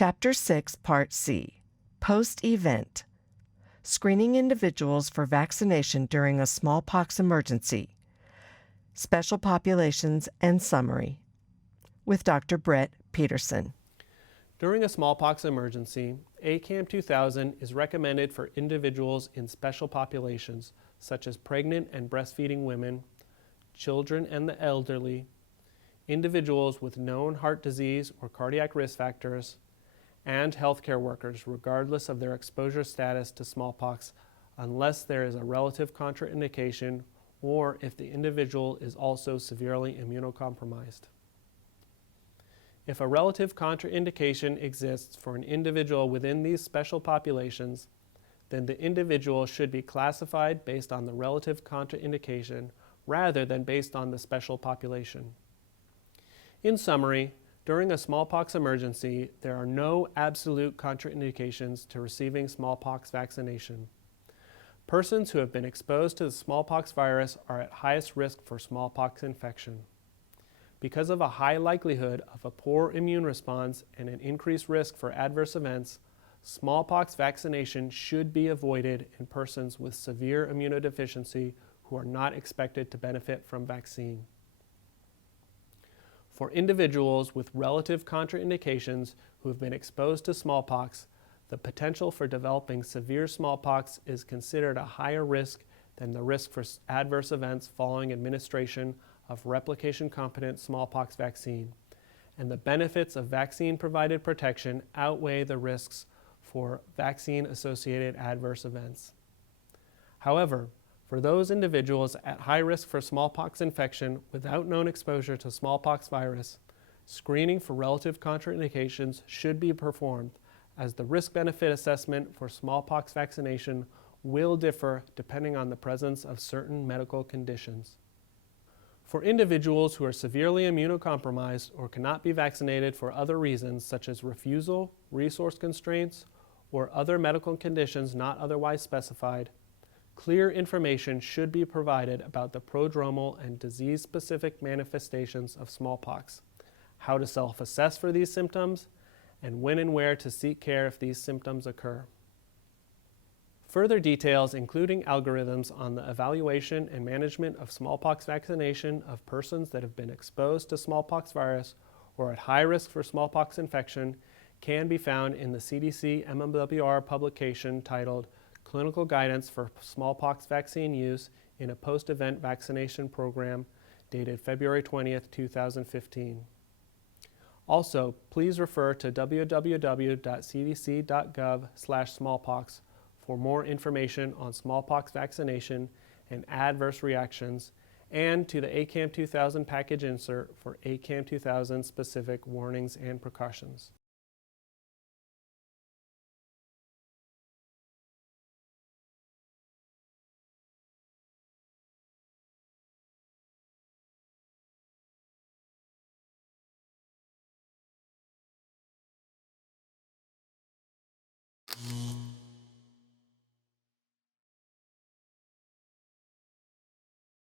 Chapter 6, Part C, Post-Event, Screening Individuals for Vaccination During a Smallpox Emergency, Special Populations and Summary, with Dr. Brett Peterson. During a smallpox emergency, ACAM 2000 is recommended for individuals in special populations such as pregnant and breastfeeding women, children and the elderly, individuals with known heart disease or cardiac risk factors, and healthcare workers regardless of their exposure status to smallpox unless there is a relative contraindication or if the individual is also severely immunocompromised. If a relative contraindication exists for an individual within these special populations, then the individual should be classified based on the relative contraindication rather than based on the special population. In summary, during a smallpox emergency, there are no absolute contraindications to receiving smallpox vaccination. Persons who have been exposed to the smallpox virus are at highest risk for smallpox infection. Because of a high likelihood of a poor immune response and an increased risk for adverse events, smallpox vaccination should be avoided in persons with severe immunodeficiency who are not expected to benefit from vaccine. For individuals with relative contraindications who have been exposed to smallpox, the potential for developing severe smallpox is considered a higher risk than the risk for adverse events following administration of replication-competent smallpox vaccine, and the benefits of vaccine-provided protection outweigh the risks for vaccine-associated adverse events. However, for those individuals at high risk for smallpox infection without known exposure to smallpox virus, screening for relative contraindications should be performed, as the risk-benefit assessment for smallpox vaccination will differ depending on the presence of certain medical conditions. For individuals who are severely immunocompromised or cannot be vaccinated for other reasons such as refusal, resource constraints, or other medical conditions not otherwise specified, clear information should be provided about the prodromal and disease-specific manifestations of smallpox, how to self-assess for these symptoms, and when and where to seek care if these symptoms occur. Further details, including algorithms on the evaluation and management of smallpox vaccination of persons that have been exposed to smallpox virus or at high risk for smallpox infection, can be found in the CDC MMWR publication titled Clinical Guidance for Smallpox Vaccine Use in a Post-Event Vaccination Program, dated February 20th, 2015. Also, please refer to www.cdc.gov/smallpox for more information on smallpox vaccination and adverse reactions, and to the ACAM 2000 package insert for ACAM 2000 specific warnings and precautions.